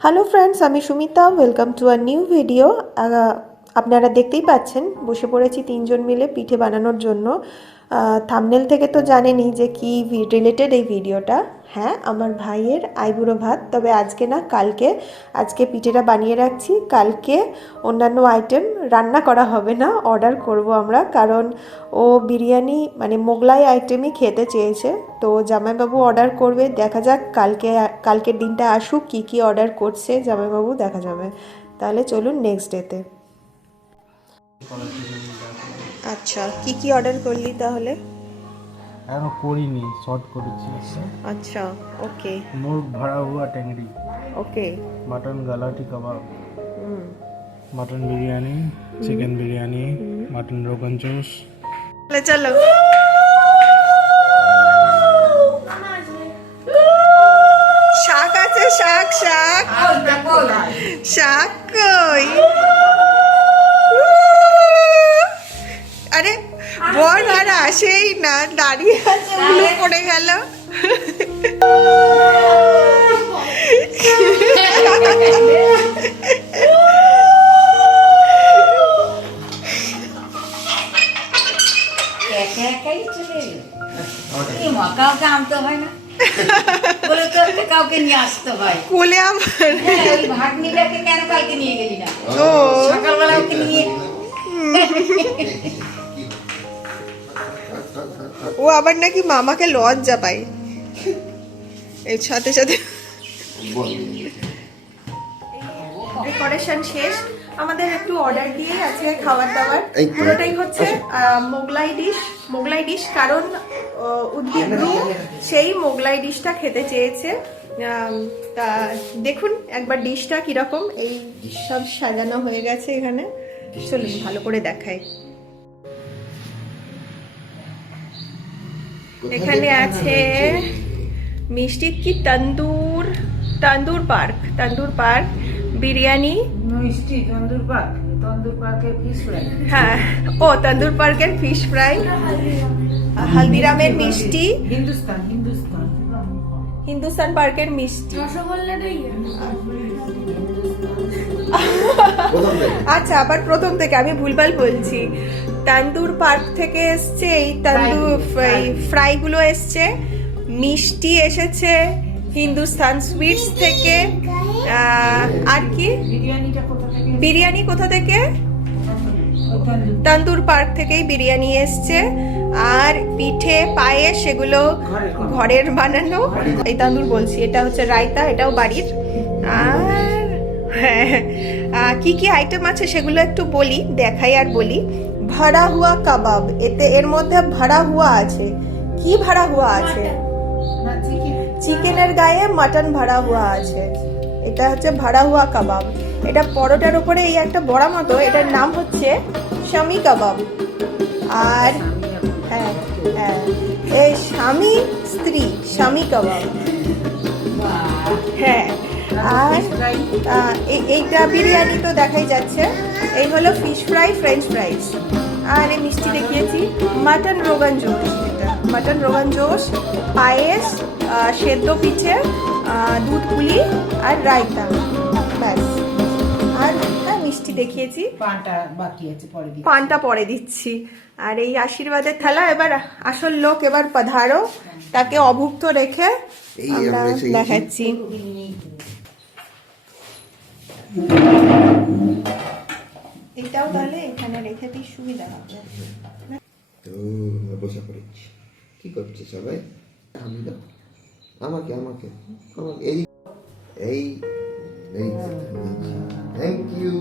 Hello friends আমি Sumita welcome to a new video আপনারা দেখতেই পাচ্ছেন, বসে পড়েছি তিনজন মিলে পিঠে বানানোর জন্য। থামনেল থেকে তো জানেনই যে কি রিলেটেড এই ভিডিওটা। হ্যাঁ আমার ভাইয়ের আইবুড়ো ভাত। তবে আজকে না, কালকে, আজকে পিঠেটা বানিয়ে রাখছি। কালকে অন্যান্য আইটেম রান্না করা হবে না অর্ডার করব আমরা। কারণ ও বিরিয়ানি মানে মোগলাই আইটেমই খেতে চেয়েছে। তো জামাইবাবু অর্ডার করবে, দেখা যাক কালকে, কালকের দিনটা আসুক, কি কি অর্ডার করছে জামাইবাবু, দেখা যাবে। তাহলে চলুন নেক্সট ডেতে আচ্ছা কি কি অর্ডার করলি তাহলে? এখনও করিনি শর্ট করেছি আচ্ছা okay murgh bhara hua tangri. Okay mutton galauti kabab. Mutton biryani chicken biryani mutton rogan josh. তাহলে চলো। কাউকে হয় না। বলে তো কাউকে নিয়ে আসতে হয়। কোলে আমার হ্যাঁ, ওই ভাগ্নিটাকে কেন কালকে নিয়ে গেলি না? ও। সকালবেলা ওকে নিয়ে ও আবার নাকি মামাকে লজ্জা পায়। এর সাথে সাথে ডেকোরেশন শেষ। আমাদের একটু অর্ডার দিয়ে আছে খাবার দাবার পুরোটাই হচ্ছে মোগলাই ডিশ মোগলাই ডিশ কারণ উদ্ভিগ্ন সেই মোগলাই ডিশটা খেতে চেয়েছে। তা দেখুন একবার ডিশটা কীরকম। এই সব সাজানো হয়ে গেছে এখানে। চলুন ভালো করে দেখাই। এখানে আছে মিষ্টি কি? Tandoor tandoor park tandoor park. Biryani? মিষ্টি তন্দুর পাক তন্দুর পাকে ফিস ফ্রাই হ্যাঁ ও তন্দুর পার্কের ফিশ ফ্রাই হালদিরামের মিষ্টি। হিন্দুস্তান হিন্দুস্তান। হিন্দুস্তান পার্কের মিষ্টি। থেকে আচ্ছা আবার প্রথম থেকে আমি ভুলভাল বলছি। তান্দুর পার্ক থেকে এসছে এই তান্দুর ফ্রাই গুলো এসছে। মিষ্টি এসেছে। হিন্দুস্তান সুইটস থেকে আর কি? বিরিয়ানি কোথা থেকে? তান্দুর পার্ক থেকেই বিরিয়ানি এসছে। আর পিঠে, পায়ে সেগুলো ঘরের বানানো। এই তান্দুর বলছি, এটা হচ্ছে রায়তা, এটাও বাড়ির। আর হ্যাঁ কি কি আইটেম আছে সেগুলো একটু বলি, দেখাই আর বলি। ভাড়া হুয়া কাবাব, এতে এর মধ্যে ভাড়া হুয়া আছে। কি ভাড়া হুয়া আছে? চিকেনের গায়ে মাটন ভাড়া হুয়া আছে। এটা হচ্ছে ভাড়া হুয়া কাবাব। এটা পরোটার উপরে এই একটা বড়া মতো, এটার নাম হচ্ছে শামি কাবাব। আর হ্যাঁ হ্যাঁ এই স্বামী স্ত্রী স্বামী কাবাব। হ্যাঁ আর এই- এইটা বিরিয়ানি তো দেখাই যাচ্ছে। এই হলো ফিশ ফ্রাই ফ্রেঞ্চ ফ্রাইস আর এই মিষ্টি দেখিয়েছি, মাটন রোগান জোশ। মাটন রোগান জোশ পায়েস সেদ্ধ পিঠে দুধ পুলি আর রায়তা। ব্যাস। আর হ্যাঁ মিষ্টি দেখিয়েছি। পানটা বাকি আছে পরে দিই পানটা পরে দিচ্ছি। আর এই আশীর্বাদের থালা এবার আসল লোক এবার পধারো। তাকে অভুক্ত রেখে আমরা। দেখাচ্ছি। এটাও তাহলে এখানে রেখে দিই সুবিধা হবে। তো বসে পড়েছি। কি করছে সবাই আমি তো আমাকে আমাকে আমাকে এই এই এই থ্যাংক ইউ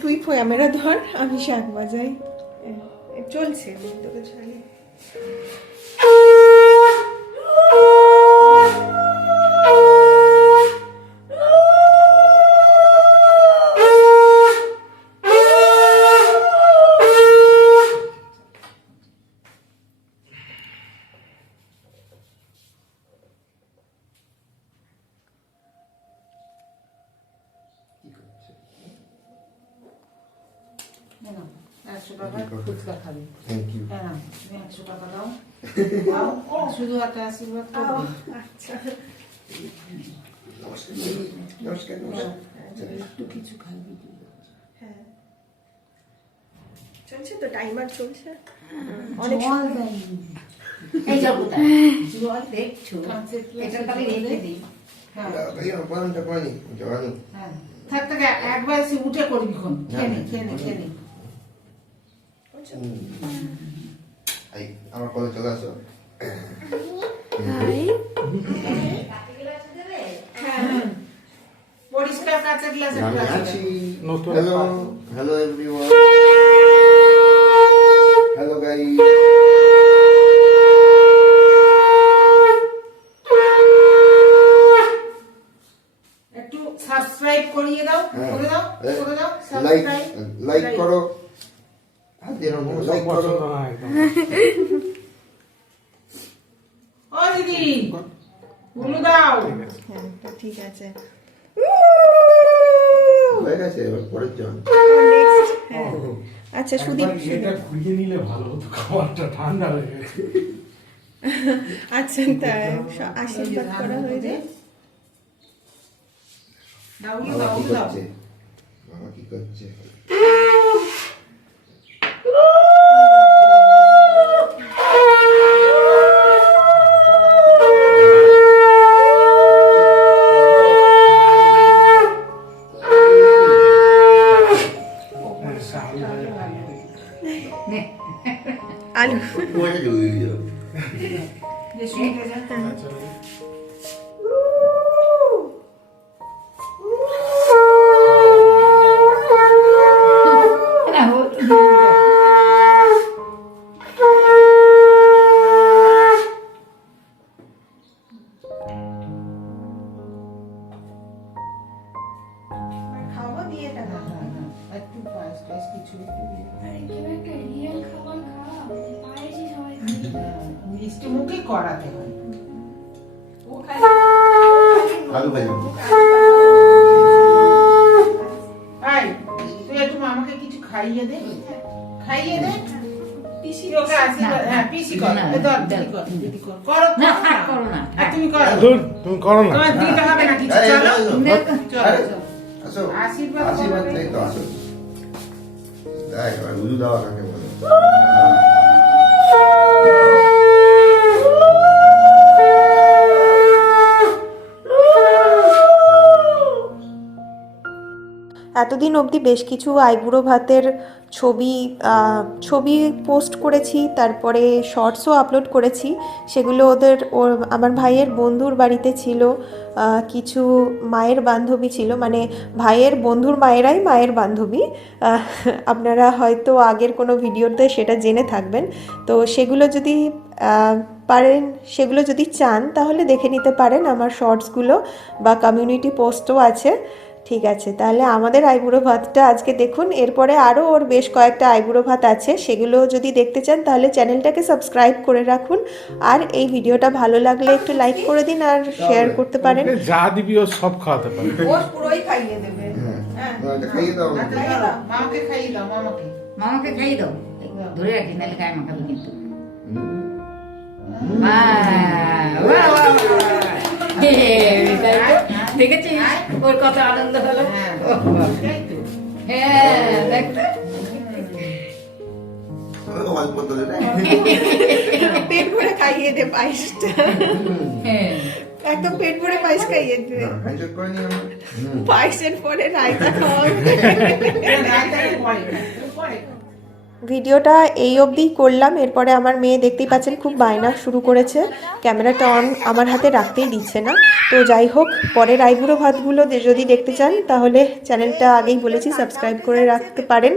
তুই ক্যামেরা ধর আমি শাক বাজাই। চলছে তোকে ছাড়িয়ে। একশো টাকা ফুচকা খাবি। হ্যাঁ তুমি একশো টাকা দাও। দাও শুধু একটা আশীর্বাদ করবে। আচ্ছা। নমস্কার নমস্কার নমস্কার। একটু কিছু খাবি। হ্যাঁ। চলছে তো টাইমার চলছে? অনেক জল এই জল জল দেখছ? এটা তাহলে রেখে দিই। হ্যাঁ। পানি হ্যাঁ। থাক থাক একবার উঠে করবি খন খেয়ে নে খেয়ে নে খেয়ে নে। এই আমার কলে চলে আসো। পরিষ্কার গ্লাসে নতুন hello. Hello everyone hello guys একটু সাবস্ক্রাইব করিয়ে দাও করে দাও করে দাও লাইক লাইক করো। ঠিক আছে। হয়ে গেছে এবার পরের জন। হ্যাঁ। আচ্ছা সুদীপ এটা ঘুরিয়ে নিলে ভালো হতো খাবারটা ঠান্ডা হয়ে গেছে। আচ্ছা তা আশীর্বাদ করা হয়ে যায় দাও দাও দাও। বাবা কি করছে? খাওয়া দিয়ে টাকা একটু পায়েস টায়েস কিছু একটু দিয়ে। আরে কেউ একটা রিয়েল খাবার খাওয়া মিষ্টি মুখে করাতে হয়। আলু ভাজা ভাই তুই একটু মামাকে কিছু খাইয়ে দে। খাইয়ে দে। পিসি আশীর্বাদ এতদিন অবধি বেশ কিছু আইবুড়ো ভাতের ছবি ছবি পোস্ট করেছি, তারপরে শর্টসও আপলোড করেছি। সেগুলো ওদের ওর আমার ভাইয়ের বন্ধুর বাড়িতে ছিল কিছু মায়ের বান্ধবী ছিল মানে ভাইয়ের বন্ধুর মায়েরাই মায়ের বান্ধবী। আপনারা হয়তো আগের কোনো ভিডিওতে সেটা জেনে থাকবেন। তো সেগুলো যদি পারেন, সেগুলো যদি চান, তাহলে দেখে নিতে পারেন আমার শর্টসগুলো, বা কমিউনিটি পোস্টও আছে। ঠিক আছে তাহলে আমাদের আইবুড়ো ভাতটা আজকে দেখুন। এরপরে আরও ওর বেশ কয়েকটা আইবুড়ো ভাত আছে সেগুলো যদি দেখতে চান তাহলে চ্যানেলটাকে সাবস্ক্রাইব করে রাখুন। আর এই ভিডিওটা ভালো লাগলে একটু লাইক করে দিন আর শেয়ার করতে পারেন। যা দিবি ও সব খাওয়াতে পারে। ও পুরোই খাইয়ে দেবে। হ্যাঁ না, খাইয়ে দাও মামাকে খাইয়ে দাও মামাকে। মামাকে খাইয়ে দাও। ধরে রাখি নাহলে গায়ে মাখাবে কিন্তু। হ্যাঁ, বাহ, বাহ, বাহ? দেখেছিস? ওর কত আনন্দ হলো? হ্যাঁ। তাই তো। হ্যাঁ দেখতে পেট ভরে খাইয়ে দে পায়েসটা। হ্যাঁ। একদম পেট ভরে পায়েস খাইয়ে দে। পায়েসের পরে রায়তা খাওয়াবে ভিডিওটা এই অবধি করলাম, এরপরে আমার মেয়ে দেখতেই পাচ্ছেন খুব বায়না শুরু করেছে। ক্যামেরাটা অন আমার হাতে রাখতেই দিচ্ছে না। তো যাই হোক, পরের আইবুড়ো ভাতগুলো যদি দেখতে চান, তাহলে চ্যানেলটা আগেই বলেছি, সাবস্ক্রাইব করে রাখতে পারেন।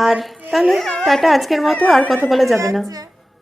আর তাহলে টাটা আজকের মতো, আর কথা বলা যাবে না।